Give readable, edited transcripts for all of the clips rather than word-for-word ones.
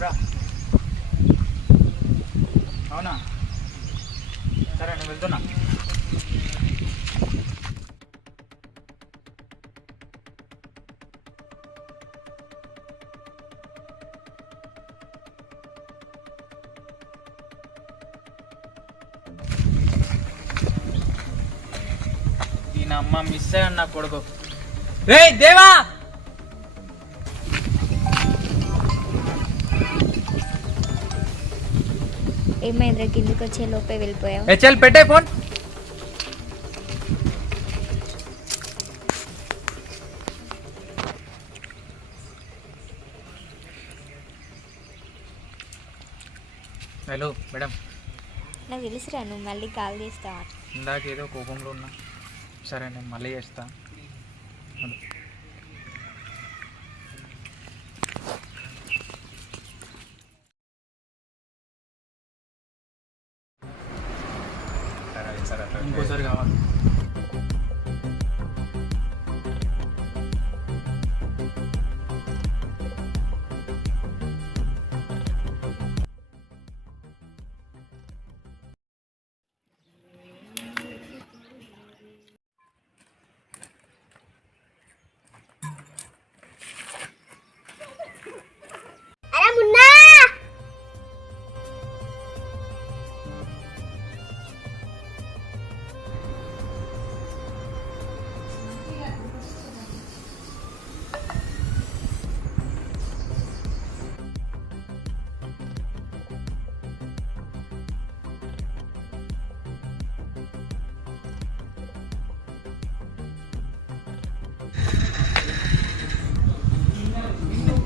చెప్పరా? అవునా? సరే నేను వెళ్తున్నా. దీని అమ్మ మిస్ అయ్యాను నా కొడుకు. రే దేవా, ఏమైందిరా కిందికి వచ్చే లోపే వెళ్ళిపోయావు? హెచ్ఎల్ పెట్టే ఫోన్. Hello madam. నాకు తెలుసురా నువ్వు మళ్ళీ కాల్ చేస్తావా. ఇందాక ఏదో కోపంలో ఉన్నా. సరే నేను మళ్ళీ చేస్తా. ఇంకోసారి కావాలి.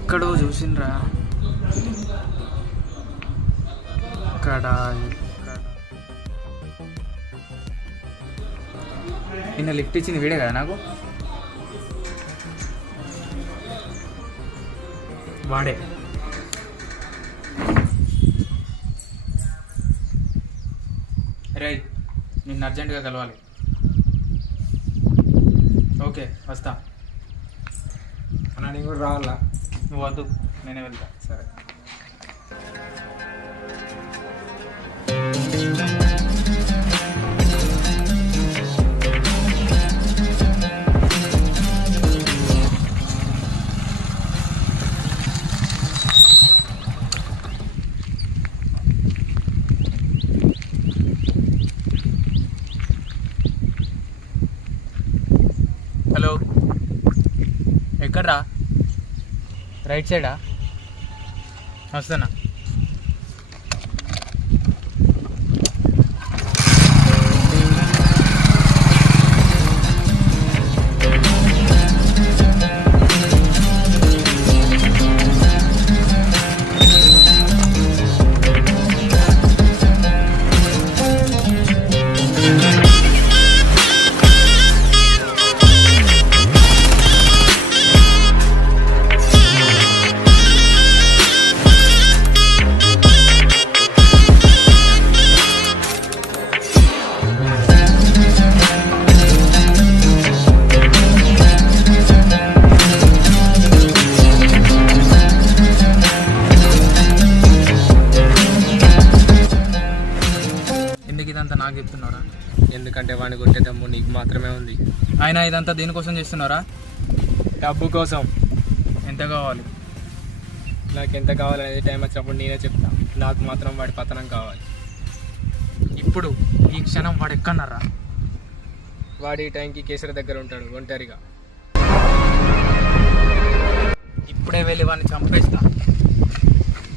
ఎక్కడో చూసిండ్రా. ఇక్కడ నిన్న లిఫ్ట్ ఇచ్చింది వీడే కదా నాకు. వాడే. రేయ్ నిన్ను అర్జెంటుగా కలవాలి. ఓకే వస్తా. అన్నా నేను కూడా రావాలా? నువ్వు వద్దు, నేనే వెళ్తా. సరే. హలో, ఎక్కడ్రా? రైట్ సైడా? వస్తానా. ఇదంతా నాకు చెప్తున్నారా? ఎందుకంటే వాడిని కొట్టేదమ్ము నీకు మాత్రమే ఉంది. ఆయన ఇదంతా దేనికోసం చేస్తున్నారా? డబ్బు కోసం. ఎంత కావాలి? నాకు ఎంత కావాలనేది టైం వచ్చినప్పుడు నేనే చెప్తా. నాకు మాత్రం వాడి పతనం కావాలి. ఇప్పుడు ఈ క్షణం వాడు ఎక్కడన్నారా? వాడి టైంకి కేసరి దగ్గర ఉంటాడు ఒంటరిగా. ఇప్పుడే వెళ్ళి వాడిని చంపేస్తా.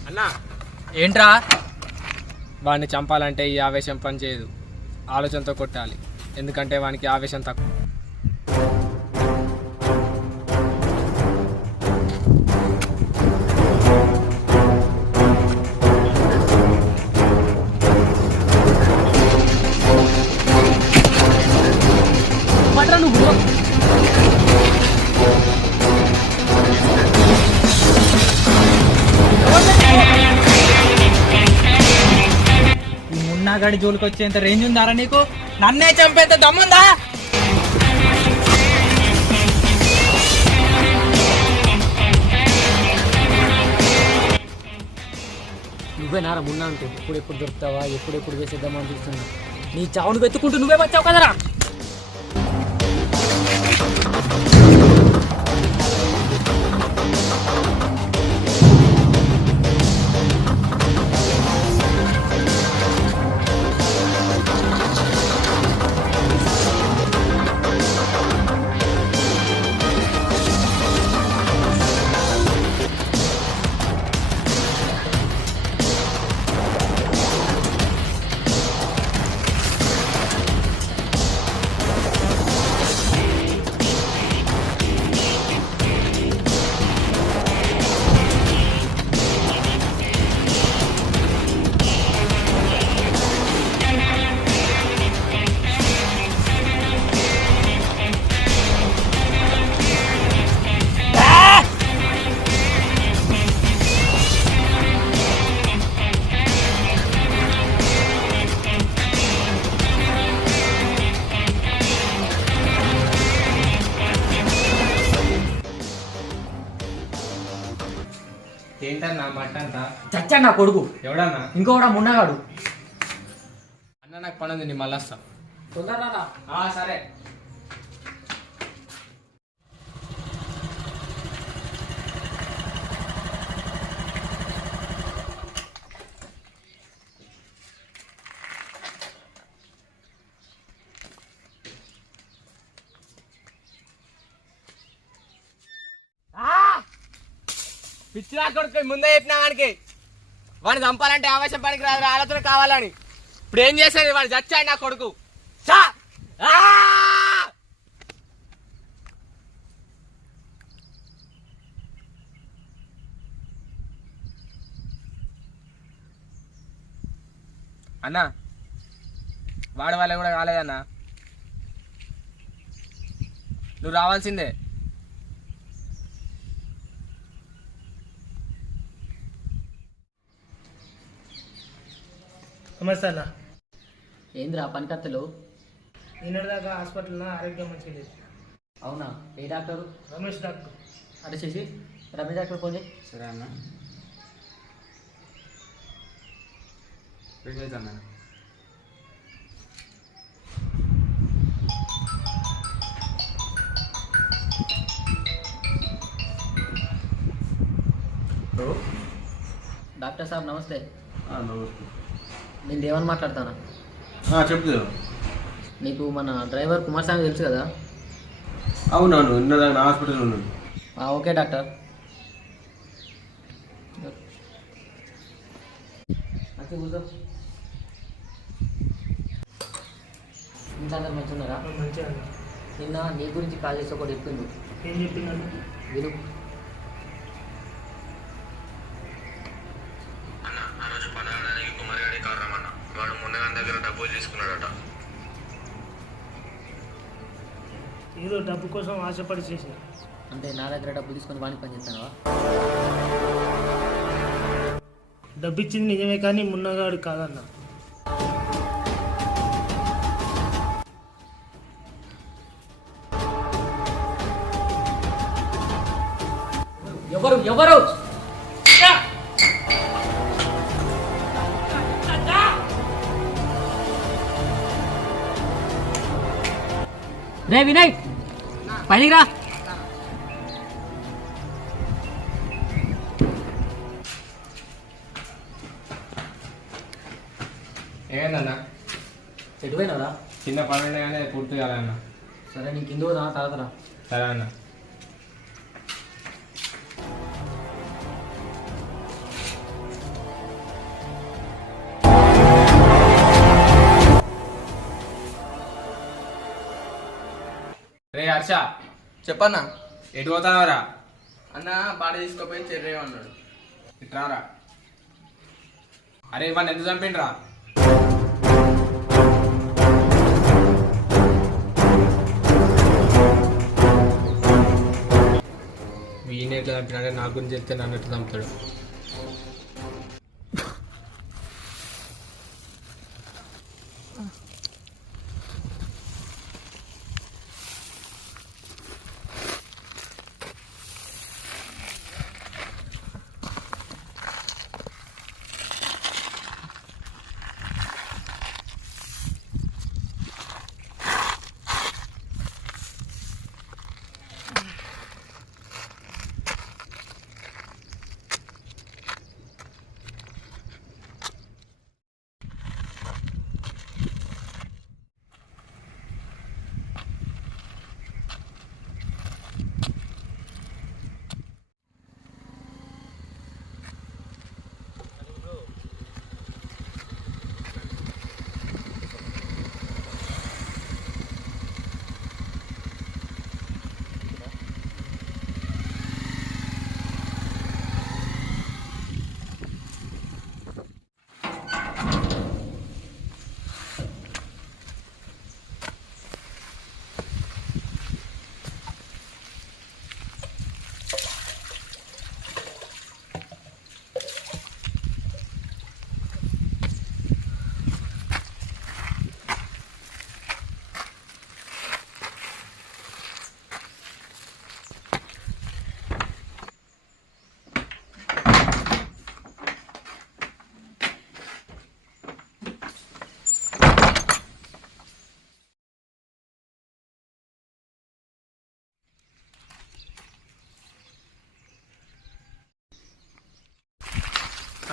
అన్నా ఏంట్రా? వాడిని చంపాలంటే ఈ ఆవేశం పనిచేయదు, ఆలోచనతో కొట్టాలి. ఎందుకంటే వానికి ఆవేశం తక్కువ. మున్నాగాడి జోలికి వచ్చేంత రేంజ్ ఉందారా నీకు? నన్నే చంపేంత దమ్ముందా? నువ్వేనారా మున్నా అంటే ఎప్పుడు దొరుకుతావా ఎప్పుడు వేసేద్దామని చూస్తున్నా నీ చావును వెతుకుంటూ నువ్వే వచ్చావు కదరా. ఏంటన్నా మట్టంతా? చచ్చాడు నా కొడుకు. ఎవడన్నా? ఇంకోడా మున్నగాడు. అన్న నాకు పని ఉంది, నీ మళ్ళీ వస్తా. తొందరరా. సరే. పిచ్చిలా కొడుకు ముందే చెప్పినా వాడికి వాడిని చంపాలంటే ఆవేశం పనికి రాదు, ఆలోచన కావాలని. ఇప్పుడు ఏం చేసేది? వాడు చచ్చాడు నా కొడుకు. అన్నా వాడి వల్ల కూడా కాలేదన్నా, నువ్వు రావాల్సిందే. నమస్తే అన్న. ఏందిరా పనికత్తలు? నిన్నటిదాకా హాస్పిటల్లో ఆరోగ్యం మంచిగా లేదు. అవునా? ఏ డాక్టరు? రమేష్ డాక్టర్. అటు చేసి రమేష్ డాక్టర్ ఫోన్ చేయి. సరే అన్న. అన్న డాక్టర్ సాబ్ నమస్తే. నమస్తే. నేను దేవన్ మాట్లాడతాను. చెప్పు. నీకు మన డ్రైవర్ కుమారస్వామి తెలుసు కదా? అవునవును, నిన్నదాకా నా హాస్పిటల్ ఉన్నాడు. Okay doctor. కూర్చో. ఇంత అందరు మంచిగా ఉన్నారా? మంచిగా అన్న. నిన్న నీ గురించి కాల్ చేసి ఒకటి చెప్పింది. ఏం చెప్పిందన్న? విను. అన్న ఆ రోజు పనడానికి కుమారిగాడి కారణమన్న వాడు మున్నగాని దగ్గర డబ్బులు తీసుకున్నాడట. ఏదో డబ్బు కోసం ఆశపడి చేసిన. అంటే నా దగ్గర డబ్బు తీసుకొని వాడిని పని చేస్తావా? డబ్బు ఇచ్చింది నిజమే కానీ మున్నగాడు కాదన్న. ఎవరు ఎవరు? రే వినయ్, పైకి రా. ఏమైందన్నా? ఎటు పోయినారా? చిన్న పని ఉండే కానీ పూర్తి కాదన్న. సరే నీకు కింద పోదా తర్వాత రా. సరే అన్న. రే హర్ష, చెప్పన్నా. ఎటు పోతానవరా? అన్న బాడీ తీసుకుపోయి చెర్రేమన్నాడు. ఇట్రారా. అరే వాడిని ఎందుకు చంపిండ్రా? వీడిని ఎట్లా చంపినాడే? నా గురించి చెప్తే నన్ను ఎట్లా చంపుతాడు?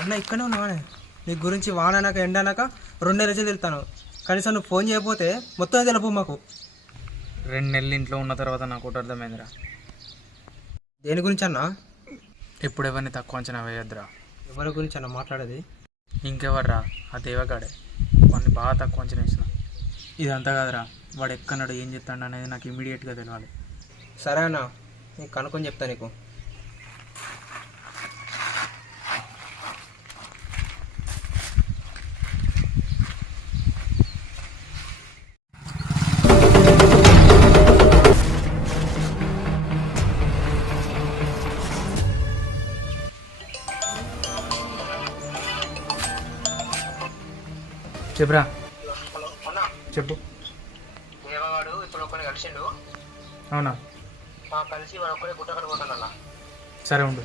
అన్న ఇక్కడే ఉన్నావానే నీ గురించి వాననక ఎండనక 2 నెలలు తెలుతాను. కనీసం నువ్వు ఫోన్ చేయకపోతే మొత్తం తెలుపు మాకు. 2 నెలలు ఇంట్లో ఉన్న తర్వాత నాకు ఒకటి అర్థమైందిరా. దేని గురించి అన్న? ఎప్పుడు ఎవరిని తక్కువ అంచనా వేయద్దురా. ఎవరి గురించి అన్న మాట్లాడేది? ఇంకెవర్రా, ఆ దేవగాడే. వాడిని బాగా తక్కువ అంచనా వేసిన. ఇదంతా కాదురా, వాడు ఎక్కన్నాడు ఏం చెప్తాడు అనేది నాకు ఇమీడియట్గా తెలియాలి. సరే అన్న, నీకు కనుక్కొని చెప్తా నీకు. చెప్పురా. చెప్పు. దేవవాడు ఇప్పుడు ఒక్కడే కలిసిండు. అవునా? కలిసి వాడు ఒక్కడే గుట్టకడ పోతానన్నా. సరే ఉండు.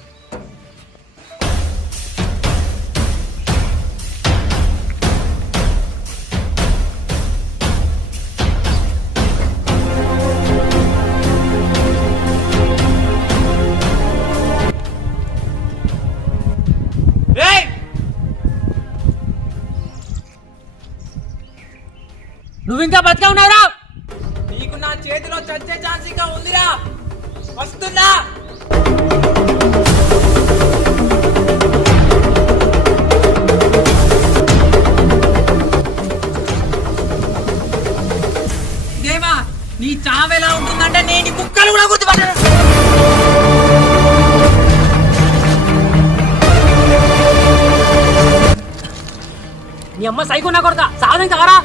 నువ్వు ఇంకా బతిగా ఉన్నావురా? నీకు నా చేతిలో చచ్చే ఛాన్స్ ఇంకా ఉందిరా. వస్తుందా? దేవా, నీ చావు ఎలా ఉంటుందంటే నేను కుక్కలు కూడా గుర్తుపట్టాను. నీ అమ్మ సైకున్నా కొడతా సాధం కారా?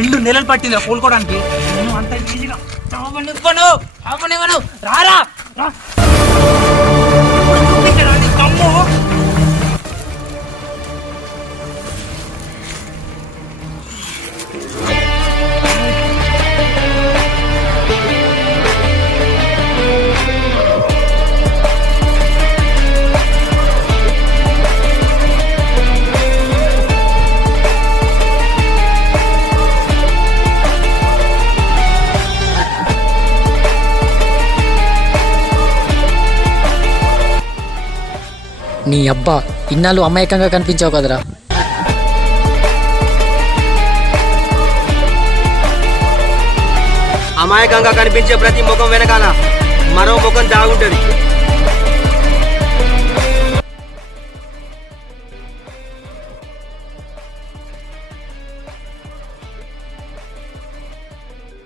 2 నెలలు పట్టిందిరా కోలుకోవడానికి. నేను అంత ఈజీగా చావనివ్వను. రారా రా. చూపించరా నీ కమ్ము. నీ అబ్బా, ఇన్నాళ్ళు అమాయకంగా కనిపించావు కదరా. అమాయకంగా కనిపించే ప్రతి ముఖం వెనకాల మరో ముఖం దాగుంటది.